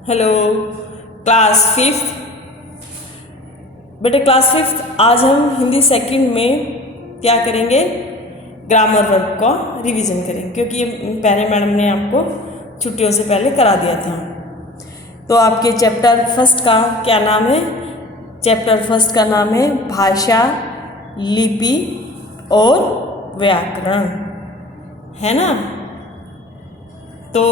Hello class fifth. बेटे class fifth आज हम हिंदी सेकंड में क्या करेंगे, ग्रामर वर्क का रिवीजन करेंगे, क्योंकि ये पहले मैडम ने आपको छुट्टियों से पहले करा दिया था। तो आपके चैप्टर फर्स्ट का क्या नाम है? चैप्टर फर्स्ट का नाम है भाषा, लिपि और व्याकरण, है ना। तो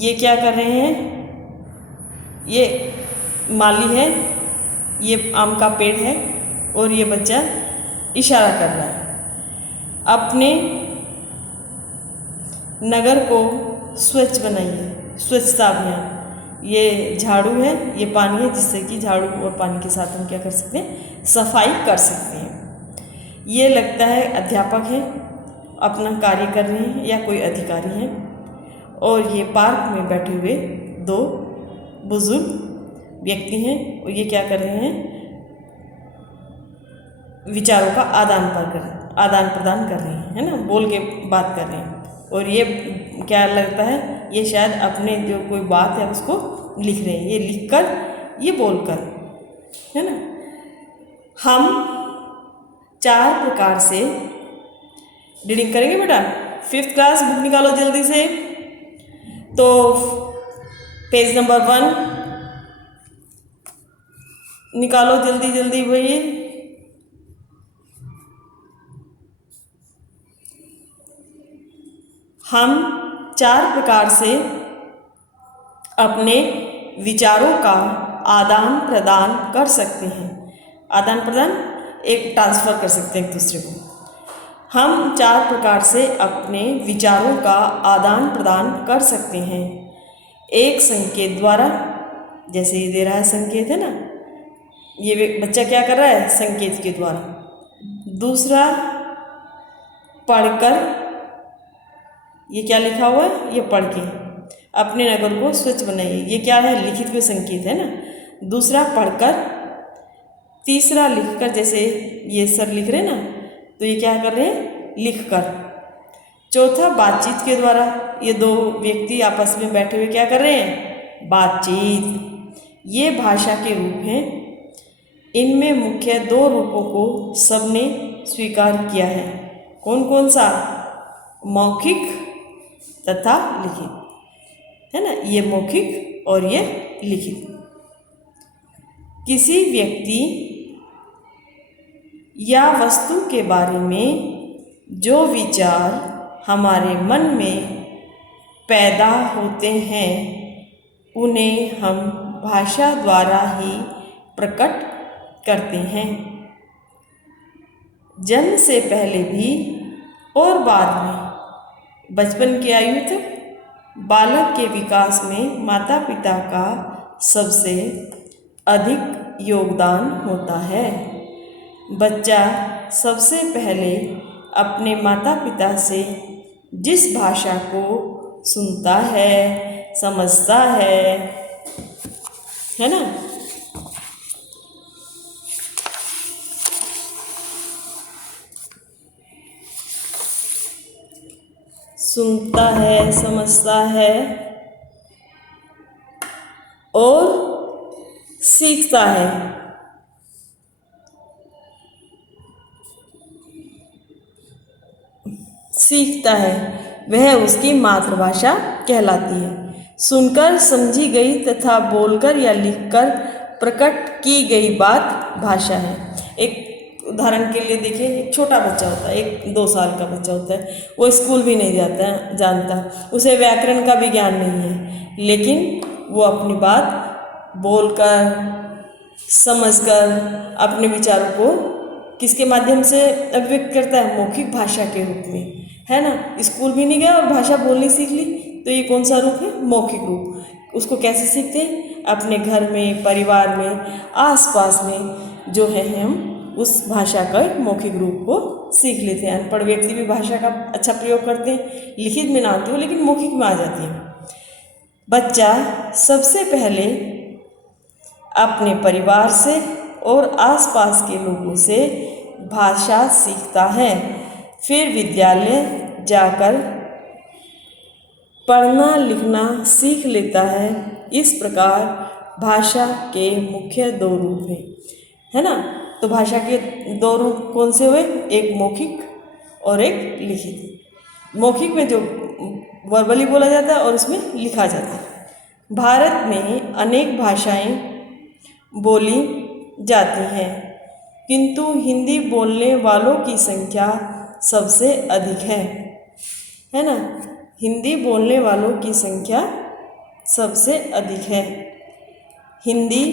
ये क्या कर रहे हैं, ये माली है, ये आम का पेड़ है और ये बच्चा इशारा कर रहा है। अपने नगर को स्वच्छ बनाइए, स्वच्छता अभियान। ये झाड़ू है, ये पानी है, जिससे कि झाड़ू और पानी के साथ हम क्या कर सकते हैं, सफाई कर सकते हैं। ये लगता है अध्यापक है, अपना कार्य कर रहे हैं या कोई अधिकारी हैं। और ये पार्क में बैठे हुए दो बुजुर्ग व्यक्ति हैं और ये क्या कर रहे हैं, विचारों का आदान प्रदान कर रहे हैं, है ना, बोल के बात कर रहे हैं। और ये क्या लगता है, ये शायद अपने जो कोई बात है उसको लिख रहे हैं, ये लिखकर ये बोलकर, है ना। हम 4 प्रकार से रीडिंग करेंगे बेटा। फिफ्थ क्लास बुक निकालो जल्दी से। तो पेज नंबर 1 निकालो जल्दी जल्दी भैया। हम 4 प्रकार से अपने विचारों का आदान प्रदान कर सकते हैं। आदान प्रदान एक ट्रांसफ़र कर सकते हैं एक दूसरे को। हम 4 प्रकार से अपने विचारों का आदान प्रदान कर सकते हैं। एक संकेत द्वारा, जैसे ये दे रहा है संकेत, है ना, ये बच्चा क्या कर रहा है, संकेत के द्वारा। दूसरा पढ़कर, ये क्या लिखा हुआ है, ये पढ़ के अपने नगर को स्वच्छ बनाइए, ये क्या है, लिखित में संकेत है ना। दूसरा पढ़कर। तीसरा लिखकर, जैसे ये सर लिख रहे हैं ना, तो ये क्या कर रहे हैं, लिखकर। चौथा बातचीत के द्वारा, ये दो व्यक्ति आपस में बैठे हुए क्या कर रहे हैं, बातचीत। ये भाषा के रूप हैं। इनमें मुख्य 2 रूपों को सबने स्वीकार किया है। कौन कौन सा? मौखिक तथा लिखित, है ना, ये मौखिक और ये लिखित। किसी व्यक्ति या वस्तु के बारे में जो विचार हमारे मन में पैदा होते हैं, उन्हें हम भाषा द्वारा ही प्रकट करते हैं। जन्म से पहले भी और बाद में, बचपन की आयु तक, बालक के विकास में माता पिता का सबसे अधिक योगदान होता है। बच्चा सबसे पहले अपने माता पिता से जिस भाषा को सुनता है, समझता है ना, सुनता है, समझता है और सीखता है, वह उसकी मातृभाषा कहलाती है। सुनकर समझी गई तथा बोलकर या लिखकर प्रकट की गई बात भाषा है। एक उदाहरण के लिए देखिए, एक छोटा बच्चा होता है, एक 2 साल का बच्चा होता है, वो स्कूल भी नहीं जानता, उसे व्याकरण का भी ज्ञान नहीं है, लेकिन वो अपनी बात बोलकर, समझकर, अपने विचारों को किसके माध्यम से अभिव्यक्त करता है, मौखिक भाषा के रूप में, है ना। स्कूल भी नहीं गया और भाषा बोलनी सीख ली, तो ये कौन सा रूप है, मौखिक रूप। उसको कैसे सीखते हैं, अपने घर में, परिवार में, आसपास में जो है हम उस भाषा का मौखिक रूप को सीख लेते हैं। अनपढ़ व्यक्ति भी भाषा का अच्छा प्रयोग करते हैं, लिखित में ना आती हो लेकिन मौखिक में आ जाती है। बच्चा सबसे पहले अपने परिवार से और आसपास के लोगों से भाषा सीखता है, फिर विद्यालय जाकर पढ़ना लिखना सीख लेता है। इस प्रकार भाषा के मुख्य दो रूप हैं, है ना। तो भाषा के दो रूप कौन से हुए, एक मौखिक और एक लिखित। मौखिक में जो वर्बली बोला जाता है और उसमें लिखा जाता है। भारत में अनेक भाषाएं बोली जाती हैं, किंतु हिंदी बोलने वालों की संख्या सबसे अधिक है ना। हिंदी बोलने वालों की संख्या सबसे अधिक है। हिंदी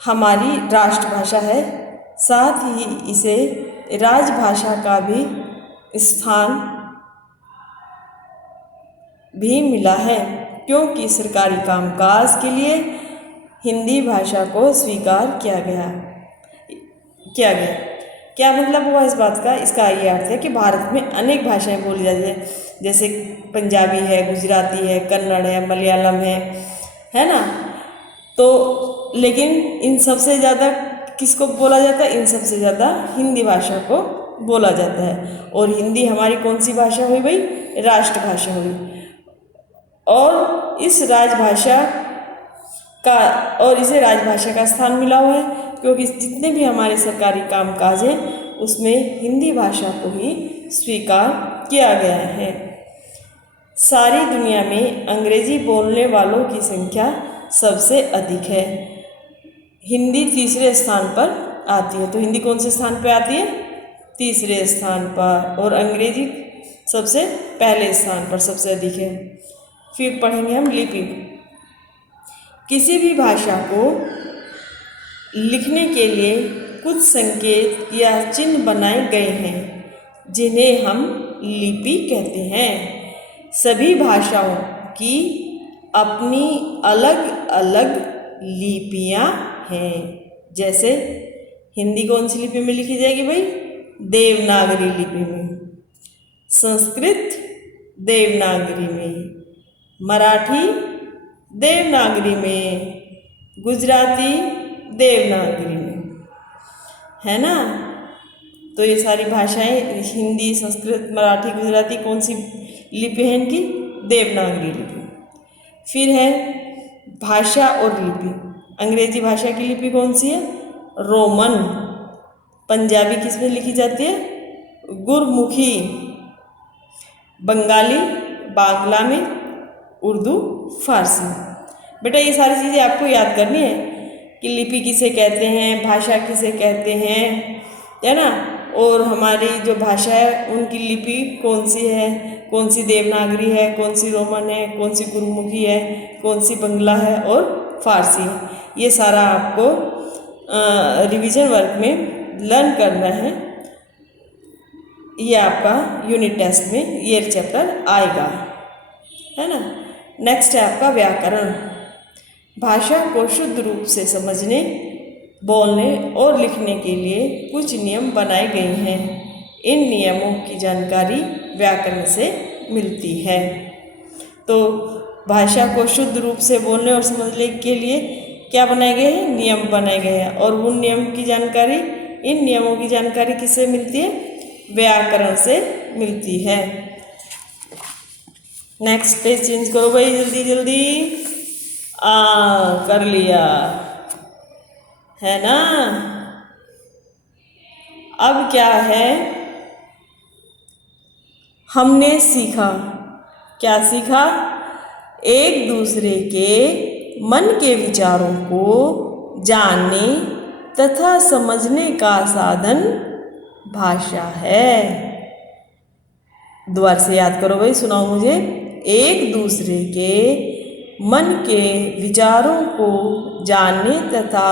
हमारी राष्ट्रभाषा है, साथ ही इसे राजभाषा का भी स्थान भी मिला है, क्योंकि सरकारी कामकाज के लिए हिंदी भाषा को स्वीकार किया गया। क्या मतलब हुआ इस बात का? इसका ये अर्थ है कि भारत में अनेक भाषाएं बोली जाती हैं, जैसे पंजाबी है, गुजराती है, कन्नड़ है, मलयालम है ना। तो लेकिन इन सबसे ज़्यादा किसको बोला जाता है? इन सबसे ज़्यादा हिंदी भाषा को बोला जाता है। और हिंदी हमारी कौन सी भाषा हुई भाई? राष्ट्रभाषा हुई। और इसे राजभाषा का स्थान मिला हुआ है, क्योंकि जितने भी हमारे सरकारी कामकाज हैं उसमें हिंदी भाषा को ही स्वीकार किया गया है। सारी दुनिया में अंग्रेजी बोलने वालों की संख्या सबसे अधिक है। हिंदी तीसरे स्थान पर आती है। तो हिंदी कौन से स्थान पर आती है? तीसरे स्थान पर। और अंग्रेजी सबसे पहले स्थान पर सबसे अधिक है। फिर पढ़ेंगे हम लिपि। किसी भी भाषा को लिखने के लिए कुछ संकेत या चिन्ह बनाए गए हैं, जिन्हें हम लिपि कहते हैं। सभी भाषाओं की अपनी अलग अलग लिपियां हैं। जैसे हिंदी कौन सी लिपि में लिखी जाएगी भाई? देवनागरी लिपि में। संस्कृत देवनागरी में। मराठी देवनागरी में। गुजराती देवनागरी में, है ना। तो ये सारी भाषाएं हिंदी, संस्कृत, मराठी, गुजराती कौन सी लिपि है इनकी? देवनागरी लिपि। फिर है भाषा और लिपि। अंग्रेजी भाषा की लिपि कौन सी है? रोमन। पंजाबी किस में लिखी जाती है? गुरमुखी। बंगाली बांग्ला में। उर्दू फारसी। बेटा ये सारी चीज़ें आपको याद करनी है कि लिपि किसे कहते हैं, भाषा किसे कहते हैं, है ना। और हमारी जो भाषा है उनकी लिपि कौन सी है, कौन सी देवनागरी है, कौन सी रोमन है, कौन सी गुरमुखी है, कौन सी बंगला है और फारसी है। ये सारा आपको रिवीजन वर्क में लर्न करना है। ये आपका यूनिट टेस्ट में ये चैप्टर आएगा, है ना। नेक्स्ट है आपका व्याकरण। भाषा को शुद्ध रूप से समझने, बोलने और लिखने के लिए कुछ नियम बनाए गए हैं। इन नियमों की जानकारी व्याकरण से मिलती है। तो भाषा को शुद्ध रूप से बोलने और समझने के लिए क्या बनाए गए हैं? नियम बनाए गए हैं। और उन इन नियमों की जानकारी किससे मिलती है? व्याकरण से मिलती है। नेक्स्ट पेज चेंज करो भाई, जल्दी जल्दी। कर लिया, है ना। अब क्या है? हमने सीखा। क्या सीखा? एक दूसरे के मन के विचारों को जानने तथा समझने का साधन भाषा है। दोबारा से याद करो भाई, सुनाओ मुझे। एक दूसरे के मन के विचारों को जानने तथा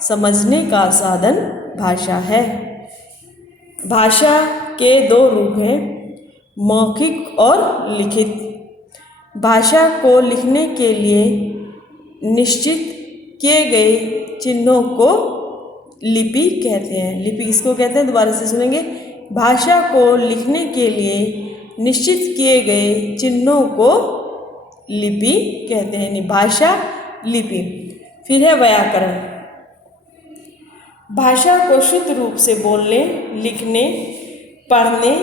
समझने का साधन भाषा है। भाषा के दो रूप हैं, मौखिक और लिखित। भाषा को लिखने के लिए निश्चित किए गए चिन्हों को लिपि कहते हैं। लिपि किसको कहते हैं? दोबारा से सुनेंगे। भाषा को लिखने के लिए निश्चित किए गए चिन्हों को लिपि कहते हैं। भाषा, लिपि। फिर है व्याकरण। भाषा को शुद्ध रूप से बोलने, लिखने, पढ़ने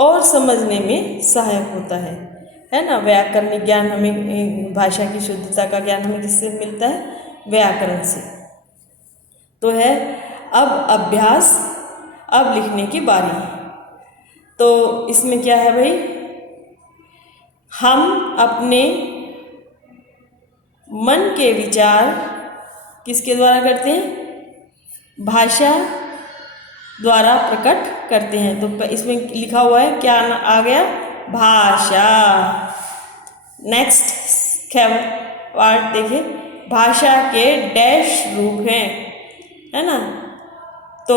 और समझने में सहायक होता है ना। व्याकरणिक ज्ञान हमें, भाषा की शुद्धता का ज्ञान हमें किससे मिलता है? व्याकरण से। तो है अब अभ्यास, अब लिखने की बारी है। तो इसमें क्या है भाई, हम अपने मन के विचार किसके द्वारा करते हैं? भाषा द्वारा प्रकट करते हैं। तो इसमें लिखा हुआ है क्या आ गया? भाषा। नेक्स्ट पार्ट देखिए, भाषा के डैश रूप हैं, है ना। तो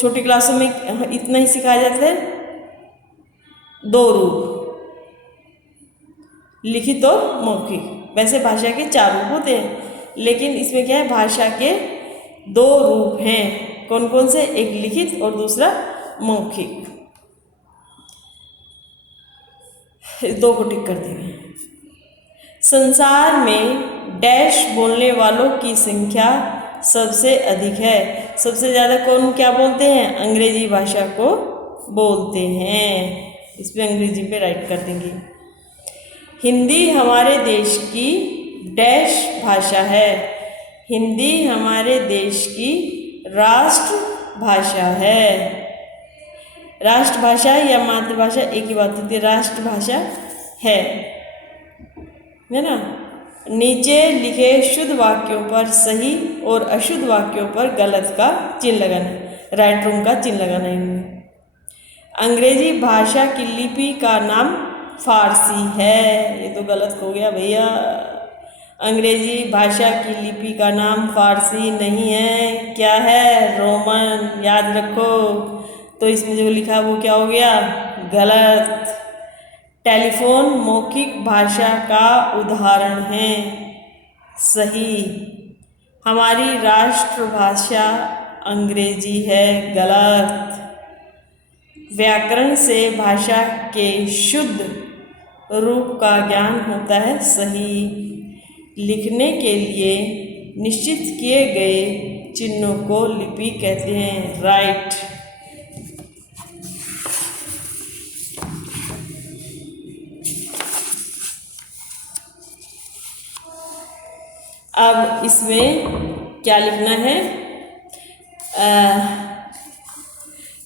छोटी क्लासों में इतना ही सिखाया जाता है, 2 रूप, लिखित और मौखिक। वैसे भाषा के 4 रूप होते हैं, लेकिन इसमें क्या है, भाषा के 2 रूप हैं। कौन कौन से? एक लिखित और दूसरा मौखिक। 2 को टिक कर देंगे। संसार में डैश बोलने वालों की संख्या सबसे अधिक है। सबसे ज़्यादा कौन क्या बोलते हैं? अंग्रेजी भाषा को बोलते हैं। इस पे अंग्रेजी पे राइट कर देंगे। हिंदी हमारे देश की डैश भाषा है। हिंदी हमारे देश की राष्ट्र भाषा है। राष्ट्रभाषा या मातृभाषा एक ही बात होती है, राष्ट्रभाषा है ना। नीचे लिखे शुद्ध वाक्यों पर सही और अशुद्ध वाक्यों पर गलत का चिन्ह लगाना, राइट रॉन्ग का चिन्ह लगाना इनमें। अंग्रेजी भाषा की लिपि का नाम फारसी है। ये तो गलत हो गया भैया। अंग्रेजी भाषा की लिपि का नाम फारसी नहीं है, क्या है? रोमन। याद रखो। तो इसमें जो लिखा वो क्या हो गया? गलत। टेलीफोन मौखिक भाषा का उदाहरण है, सही। हमारी राष्ट्रभाषा अंग्रेजी है, गलत। व्याकरण से भाषा के शुद्ध रूप का ज्ञान होता है, सही। लिखने के लिए निश्चित किए गए चिन्हों को लिपि कहते हैं, राइट। अब इसमें क्या लिखना है?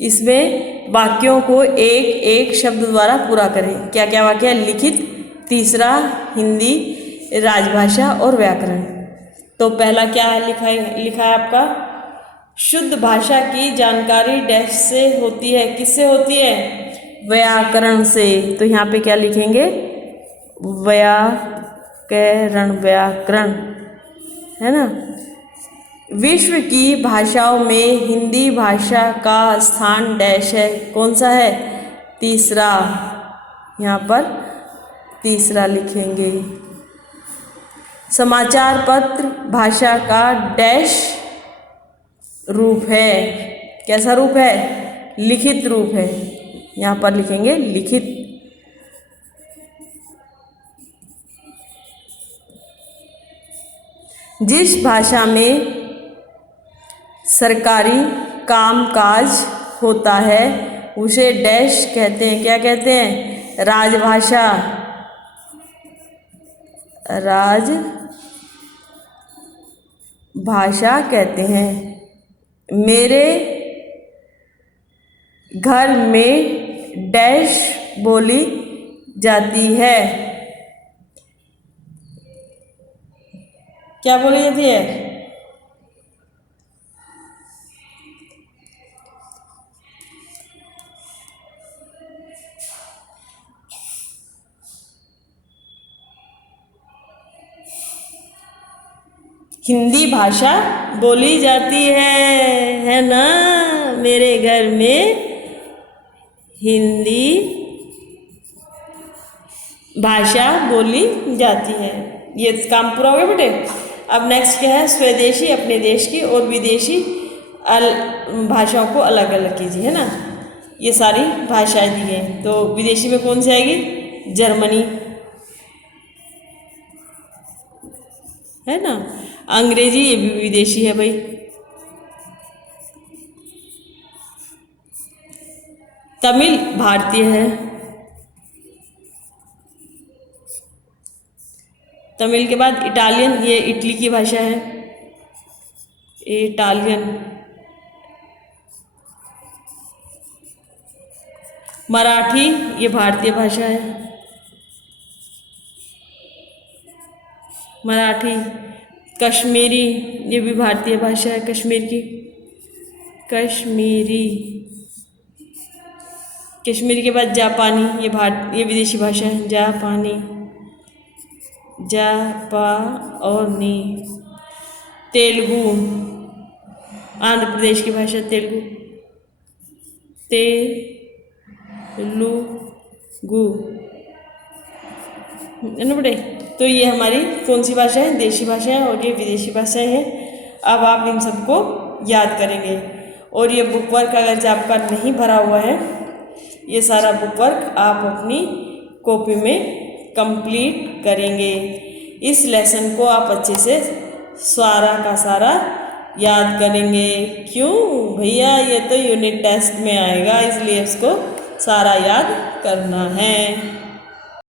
इसमें वाक्यों को एक एक शब्द द्वारा पूरा करें। क्या क्या वाक्य है? लिखित, तीसरा हिंदी, राजभाषा और व्याकरण। तो पहला क्या लिखा है आपका? शुद्ध भाषा की जानकारी डैश से होती है। किससे होती है? व्याकरण से। तो यहाँ पे क्या लिखेंगे? व्याकरण, है ना। विश्व की भाषाओं में हिंदी भाषा का स्थान डैश है। कौन सा है? तीसरा। यहाँ पर तीसरा लिखेंगे। समाचार पत्र भाषा का डैश रूप है। कैसा रूप है? लिखित रूप है। यहाँ पर लिखेंगे लिखित। जिस भाषा में सरकारी कामकाज होता है उसे डैश कहते हैं। क्या कहते हैं? राजभाषा। राजभाषा कहते हैं। मेरे घर में डैश बोली जाती है। क्या बोली जाती है? हिंदी भाषा बोली जाती है ना। मेरे घर में हिंदी भाषा बोली जाती है। ये काम पूरा हो गया बेटे। अब नेक्स्ट क्या है? स्वदेशी अपने देश की और विदेशी भाषाओं को अलग अलग कीजिए, है ना। ये सारी भाषाएं दी हैं। तो विदेशी में कौन सी आएगी? जर्मनी, है ना। अंग्रेजी ये भी विदेशी है भाई। तमिल भारतीय है। तमिल के बाद इटालियन, ये इटली की भाषा है, इटालियन। मराठी, ये भारतीय भाषा है, मराठी। कश्मीरी, ये भी भारतीय भाषा है, कश्मीर की, कश्मीरी। कश्मीर के बाद जापानी, ये विदेशी भाषा है, जापानी, जापानी। तेलुगु, आंध्र प्रदेश की भाषा, तेलुगु, तेलुगु, है ना बेटे। तो ये हमारी कौन सी भाषा है, देशी भाषा है, और ये विदेशी भाषाएं हैं। अब आप इन सबको याद करेंगे। और ये बुक वर्क अगर जो आपका नहीं भरा हुआ है, ये सारा बुक वर्क आप अपनी कॉपी में कंप्लीट करेंगे। इस लेसन को आप अच्छे से सारा का सारा याद करेंगे। क्यों भैया, ये तो यूनिट टेस्ट में आएगा, इसलिए इसको सारा याद करना है।